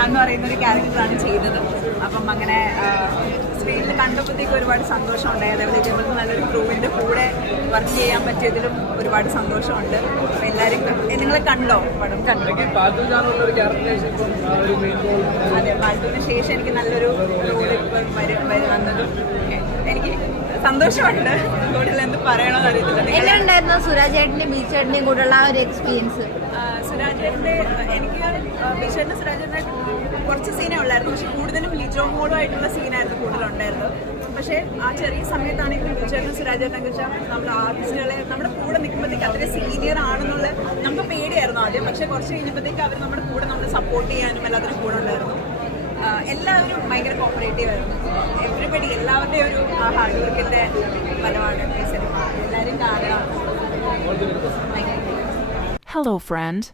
ഞാൻ എന്ന് പറയുന്ന ഒരു ക്യാരക്ടറാണ് ചെയ്തത്. അപ്പം അങ്ങനെ സ്ക്രീനിൽ കണ്ടപ്പോഴത്തേക്ക് ഒരുപാട് സന്തോഷമുണ്ടായി. അതേപോലെ ഇതേപോലെ നല്ലൊരു ക്രൂവിൻ്റെ കൂടെ വർക്ക് ചെയ്യാൻ പറ്റിയതിലും ഒരുപാട് സന്തോഷമുണ്ട്. അപ്പം എല്ലാവരും നിങ്ങൾ കണ്ടോ പടം? കണ്ടു. അതെ, പാട്ടുവിന് ശേഷം എനിക്ക് നല്ലൊരു റോൾ ഇപ്പം വന്നതും എനിക്ക് സന്തോഷമുണ്ട്. കൂടുതൽ എന്ത് പറയണമെന്ന് അറിയത്തില്ല. എങ്ങനെയുണ്ടായിരുന്നു സുരാജ് ചേട്ടൻ്റെയും ബീച്ച് ചേട്ടൻ്റെയും കൂടെയുള്ള ആ ഒരു എക്സ്പീരിയൻസ്? സുരാജ് ചേട്ടൻ്റെ എനിക്ക് ബീച്ച് ചേട്ടൻ്റെ സുരാജ് ചേട്ടൻ്റെ കുറച്ച് സീനേ ഉള്ളായിരുന്നു. പക്ഷെ കൂടുതലും ലിജോ മോളുമായിട്ടുള്ള സീനായിരുന്നു കൂടുതലുണ്ടായിരുന്നത്. പക്ഷേ ആ ചെറിയ സമയത്താണെങ്കിലും ബീച്ച് ചേട്ടനും സുരാജ് ചേട്ടനെ വെച്ചാൽ നമ്മുടെ ആർട്ടിസ്റ്റുകളെ നമ്മുടെ കൂടെ നിൽക്കുമ്പോഴത്തേക്ക് അത്രയും സീനിയർ ആണെന്നുള്ള നമുക്ക് പേടിയായിരുന്നു ആദ്യം. പക്ഷേ കുറച്ച് കഴിഞ്ഞപ്പോഴത്തേക്ക് അവർ നമ്മുടെ കൂടെ നമ്മൾ സപ്പോർട്ട് ചെയ്യാനും എല്ലാത്തിനും കൂടെ ഉണ്ടായിരുന്നു. എല്ലാവരും ഭയങ്കര കോപ്പറേറ്റീവ് ആയിരുന്നു. എവരിബഡി എല്ലാവരുടെയും ഒരു ഹാർഡ് വർക്കിൻ്റെ ഫലമാണ് ഈ സിനിമ. എല്ലാവരും കാണുക. Hello, friend.